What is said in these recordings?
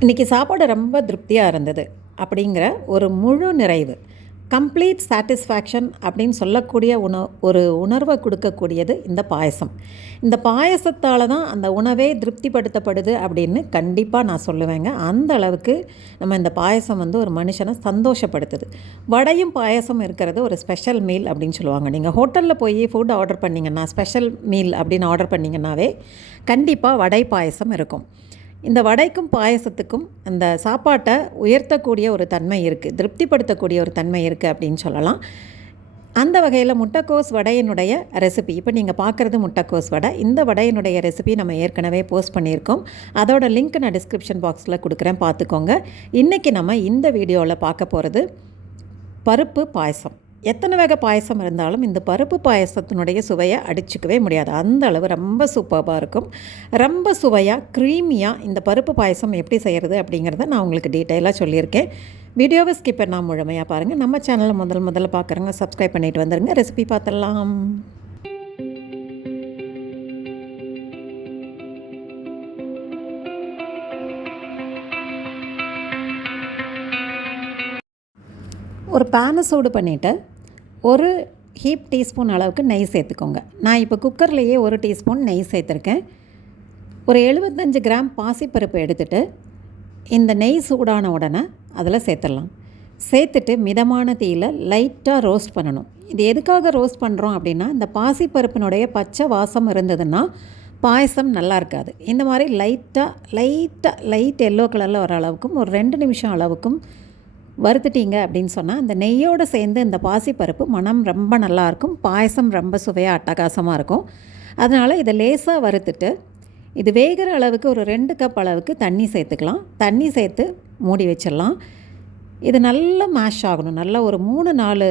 இன்றைக்கி சாப்பாடு ரொம்ப திருப்தியாக இருந்தது அப்படிங்கிற ஒரு முழு நிறைவு. கம்ப்ளீட் சாட்டிஸ்ஃபேக்ஷன் அப்படின்னு சொல்லக்கூடிய உண ஒரு உணர்வை கொடுக்கக்கூடியது இந்த பாயசம். இந்த பாயசத்தால் தான் அந்த உணவே திருப்திப்படுத்தப்படுது அப்படின்னு கண்டிப்பாக நான் சொல்லுவேங்க. அந்த அளவுக்கு நம்ம இந்த பாயசம் வந்து ஒரு மனுஷனை சந்தோஷப்படுத்துது. வடையும் பாயசம் இருக்கிறது ஒரு ஸ்பெஷல் மீல் அப்படின்னு சொல்லுவாங்க. நீங்கள் ஹோட்டலில் போய் ஃபுட் ஆர்டர் பண்ணிங்கன்னா ஸ்பெஷல் மீல் அப்படின்னு ஆர்டர் பண்ணிங்கன்னாவே கண்டிப்பாக வடை பாயசம் இருக்கும். இந்த வடைக்கும் பாயசத்துக்கும் அந்த சாப்பாட்டை உயர்த்தக்கூடிய ஒரு தன்மை இருக்குது திருப்திப்படுத்தக்கூடிய ஒரு தன்மை இருக்குது அப்படின்னு சொல்லலாம். அந்த வகையில் முட்டைக்கோஸ் வடையினுடைய ரெசிபி இப்போ நீங்கள் பார்க்குறது முட்டைக்கோஸ் வடை. இந்த வடையினுடைய ரெசிபி நம்ம ஏற்கனவே போஸ்ட் பண்ணியிருக்கோம். அதோட லிங்க் நான் டிஸ்கிரிப்ஷன் பாக்ஸில் கொடுக்குறேன் பார்த்துக்கோங்க இன்றைக்கி நம்ம இந்த வீடியோவில் பார்க்க போகிறது பருப்பு பாயசம். எத்தனை வகை பாயசம் இருந்தாலும் இந்த பருப்பு பாயசத்தினுடைய சுவையை அடிச்சுக்கவே முடியாது. அந்த அளவு ரொம்ப சூப்பராக இருக்கும். ரொம்ப சுவையாக க்ரீமியாக இந்த பருப்பு பாயசம் எப்படி செய்கிறது அப்படிங்கிறத நான் உங்களுக்கு டீட்டெயிலாக சொல்லியிருக்கேன். வீடியோவை ஸ்கிப் பண்ணால் முழுமையாக பாருங்கள் நம்ம சேனலை முதல் முதல்ல பார்க்குறவங்க சப்ஸ்கிரைப் பண்ணிட்டு வந்துடுங்க ரெசிபி பார்த்துடலாம். ஒரு பேனை சூடு பண்ணிவிட்டு ஒரு ஹீப் டீஸ்பூன் அளவுக்கு நெய் சேர்த்துக்கோங்க. நான் இப்போ குக்கர்லேயே ஒரு டீஸ்பூன் நெய் சேர்த்துருக்கேன். ஒரு எழுபத்தஞ்சு கிராம் பாசிப்பருப்பு எடுத்துகிட்டு இந்த நெய் சூடான உடனே அதில் சேர்த்துடலாம். சேர்த்துட்டு மிதமான தீயில் லைட்டாக ரோஸ்ட் பண்ணணும். இது எதுக்காக ரோஸ்ட் பண்ணுறோம் அப்படின்னா இந்த பாசிப்பருப்பினுடைய பச்சை வாசம் இருந்ததுன்னா பாயசம் நல்லா இருக்காது. இந்த மாதிரி லைட்டாக லைட்டாக லைட் எல்லோ கலரில் வர அளவுக்கும் ஒரு ரெண்டு நிமிஷம் அளவுக்கும் வறுத்துட்டீங்க அப்படின்னு சொன்னால் அந்த நெய்யோடு சேர்ந்து இந்த பாசிப்பருப்பு மனம் ரொம்ப நல்லாயிருக்கும் பாயசம் ரொம்ப சுவையாக அட்டகாசமாக இருக்கும். அதனால் இதை லேசாக வறுத்துட்டு இது வேகிற அளவுக்கு ஒரு ரெண்டு கப் அளவுக்கு தண்ணி சேர்த்துக்கலாம். தண்ணி சேர்த்து மூடி வச்சிடலாம். இது நல்லா மேஷ் ஆகணும். நல்லா ஒரு மூணு நாலு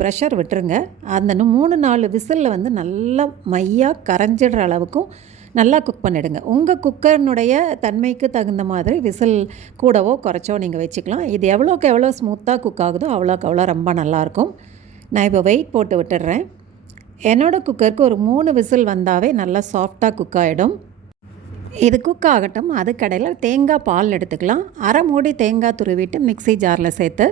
ப்ரெஷர் விட்டுருங்க. அந்த மூணு நாலு விசிலில் வந்து நல்லா மையாக கரைஞ்சிடுற அளவுக்கும் நல்லா குக் பண்ணிவிடுங்க உங்கள் குக்கர்னுடைய தன்மைக்கு தகுந்த மாதிரி விசில் கூடவோ குறைச்சோ நீங்கள் வச்சுக்கலாம். இது எவ்வளோக்கு எவ்வளோ ஸ்மூத்தாக குக் ஆகுதோ அவ்வளோக்கு அவ்வளோ ரொம்ப நல்லாயிருக்கும். நான் இப்போ வெயிட் போட்டு விட்டுடுறேன். என்னோடய குக்கருக்கு ஒரு மூணு விசில் வந்தாவே நல்லா சாஃப்டாக குக் ஆகிடும் இது குக் ஆகட்டும். அதுக்கடையில் தேங்காய் பால் எடுத்துக்கலாம். அரை மூடி தேங்காய் துருவிட்டு மிக்சி ஜாரில் சேர்த்து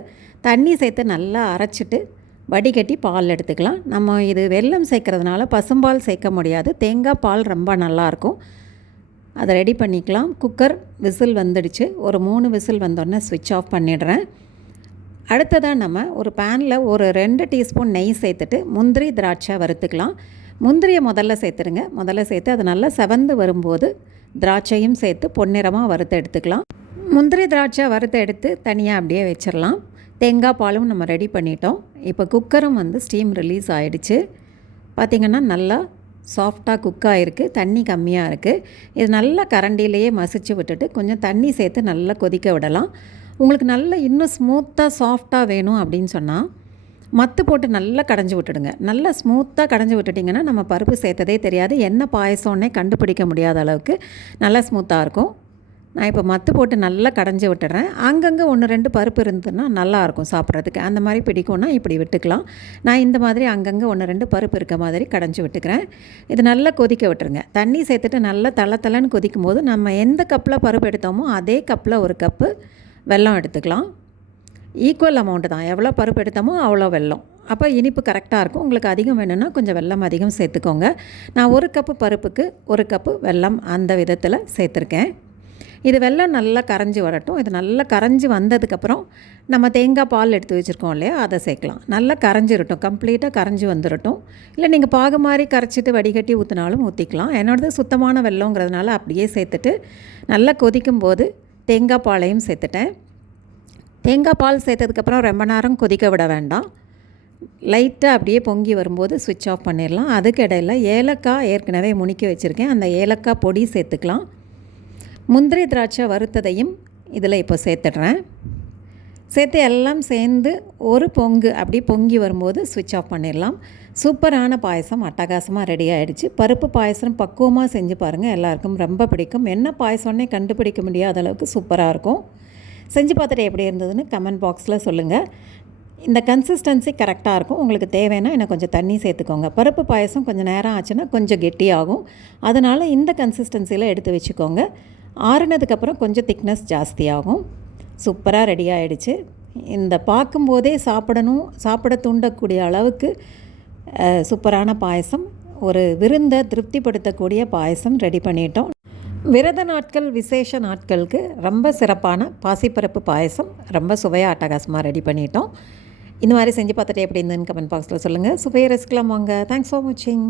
தண்ணி சேர்த்து நல்லா அரைச்சிட்டு வடிகட்டி பால் எடுத்துக்கலாம். நம்ம இது வெல்லம் சேர்க்கறதுனால பசும்பால் சேர்க்க முடியாது. தேங்காய் பால் ரொம்ப நல்லாயிருக்கும் அதை ரெடி பண்ணிக்கலாம். குக்கர் விசில் வந்துடுச்சு. ஒரு மூணு விசில் வந்தோடனே ஸ்விட்ச் ஆஃப் பண்ணிடுறேன். அடுத்ததாக நம்ம ஒரு பேனில் ஒரு ரெண்டு டீஸ்பூன் நெய் சேர்த்துட்டு முந்திரி திராட்சை வறுத்துக்கலாம். முந்திரியை முதல்ல சேர்த்துருங்க. முதல்ல சேர்த்து அது நல்லா செவந்து வரும்போது திராட்சையும் சேர்த்து பொன்னிறமாக வறுத்து எடுத்துக்கலாம். முந்திரி திராட்சை வறுத்து எடுத்து தனியாக அப்படியே வச்சிடலாம். தேங்காய் பாலும் நம்ம ரெடி பண்ணிட்டோம். இப்போ குக்கரும் வந்து ஸ்டீம் ரிலீஸ் ஆகிடுச்சு பார்த்திங்கன்னா நல்லா சாஃப்டாக குக் ஆகிருக்கு தண்ணி கம்மியாக இருக்குது இது நல்லா கரண்டிலேயே மசிச்சு விட்டுட்டு கொஞ்சம் தண்ணி சேர்த்து நல்லா கொதிக்க விடலாம். உங்களுக்கு நல்லா இன்னும் ஸ்மூத்தாக சாஃப்டாக வேணும் அப்படின்னு சொன்னால் மத்து போட்டு நல்லா கடைஞ்சி விட்டுடுங்க. நல்லா ஸ்மூத்தாக கடைஞ்சி விட்டுட்டிங்கன்னா நம்ம பருப்பு சேர்த்ததே தெரியாது. என்ன பாயசம்னே கண்டுபிடிக்க முடியாத அளவுக்கு நல்லா ஸ்மூத்தாக இருக்கும். நான் இப்போ மத்து போட்டு நல்லா கடைஞ்சி விட்டுறேன். அங்கங்கே ஒன்று ரெண்டு பருப்பு இருந்ததுன்னா நல்லாயிருக்கும் சாப்பிட்றதுக்கு. அந்த மாதிரி பிடிக்கும்னா இப்படி விட்டுக்கலாம். நான் இந்த மாதிரி அங்கங்கே ஒன்று ரெண்டு பருப்பு இருக்க மாதிரி கடைஞ்சி விட்டுக்கிறேன். இது நல்லா கொதிக்க விட்டுருங்க. தண்ணி சேர்த்துட்டு நல்லா தள தளன்னு கொதிக்கும் போது நம்ம எந்த கப்பில் பருப்பு எடுத்தோமோ அதே கப்பில் ஒரு கப்பு வெல்லம் எடுத்துக்கலாம். ஈக்குவல் அமௌண்ட்டு தான். எவ்வளோ பருப்பு எடுத்தோமோ அவ்வளோ வெல்லம். அப்போ இனிப்பு கரெக்டாக இருக்கும். உங்களுக்கு அதிகம் வேணும்னா கொஞ்சம் வெல்லம் அதிகம் சேர்த்துக்கோங்க. நான் ஒரு கப்பு பருப்புக்கு ஒரு கப்பு வெல்லம் அந்த விதத்தில் சேர்த்துருக்கேன். இது வெள்ளம் நல்லா கரைஞ்சி வரட்டும். இது நல்லா கரைஞ்சி வந்ததுக்கப்புறம் நம்ம தேங்காய் பால் எடுத்து வச்சுருக்கோம் இல்லையா? அதை சேர்க்கலாம். நல்லா கரைஞ்சிரட்டும். கம்ப்ளீட்டாக கரைஞ்சி வந்துடட்டும் இல்லை நீங்கள் பாகு மாதிரி கரைச்சிட்டு வடிகட்டி ஊற்றினாலும் ஊற்றிக்கலாம் என்னோடது சுத்தமான வெள்ளங்கிறதுனால அப்படியே சேர்த்துட்டு நல்லா கொதிக்கும் போது தேங்காய் பாலையும் சேர்த்துட்டேன். தேங்காய் பால் சேர்த்ததுக்கப்புறம் ரொம்ப நேரம் கொதிக்க விட வேண்டாம். லைட்டாக அப்படியே பொங்கி வரும்போது சுவிட்ச் ஆஃப் பண்ணிடலாம் அதுக்கு இடையில் ஏலக்காய் ஏற்கனவே முனிக்க வச்சுருக்கேன். அந்த ஏலக்காய் பொடி சேர்த்துக்கலாம். முந்திரி திராட்சை வறுத்ததையும் இதில் இப்போ சேர்த்துடுறேன். சேர்த்து எல்லாம் சேர்ந்து ஒரு பொங்கு அப்படி பொங்கி வரும்போது சுவிட்ச் ஆஃப் பண்ணிடலாம். சூப்பரான பாயசம் அட்டகாசமாக ரெடி ஆகிடுச்சு பருப்பு பாயசம் பக்குவமாக செஞ்சு பாருங்கள் எல்லாருக்கும் ரொம்ப பிடிக்கும். என்ன பாயசம்னே கண்டுபிடிக்க முடியாத அளவுக்கு சூப்பராக இருக்கும். செஞ்சு பார்த்துட்டு எப்படி இருந்ததுன்னு கமெண்ட் பாக்ஸில் சொல்லுங்கள் இந்த கன்சிஸ்டன்சி கரெக்டாக இருக்கும். உங்களுக்கு தேவைன்னா எனக்கு கொஞ்சம் தண்ணி சேர்த்துக்கோங்க. பருப்பு பாயசம் கொஞ்சம் நேரம் ஆச்சுன்னா கொஞ்சம் கெட்டியாகும். அதனால் இந்த கன்சிஸ்டன்சியில் எடுத்து வச்சுக்கோங்க. ஆறுனதுக்கப்புறம் கொஞ்சம் திக்னஸ் ஜாஸ்தியாகும். சூப்பராக ரெடி ஆகிடுச்சு இந்த பார்க்கும்போதே சாப்பிடணும் சாப்பிட தூண்டக்கூடிய அளவுக்கு சூப்பரான பாயசம். ஒரு விருந்தை திருப்திப்படுத்தக்கூடிய பாயசம் ரெடி பண்ணிட்டோம். விரத நாட்கள் விசேஷ நாட்களுக்கு ரொம்ப சிறப்பான பாசிப்பருப்பு பாயசம். ரொம்ப சுவையாக அட்டகாசமாக ரெடி பண்ணிட்டோம். இந்த மாதிரி செஞ்சு பார்த்துட்டு எப்படி இருந்ததுன்னு கமெண்ட் பாக்ஸில் சொல்லுங்கள் சுவையை ரசிக்கலாம் வாங்க. தேங்க்ஸ் ஃபார் வாட்சிங்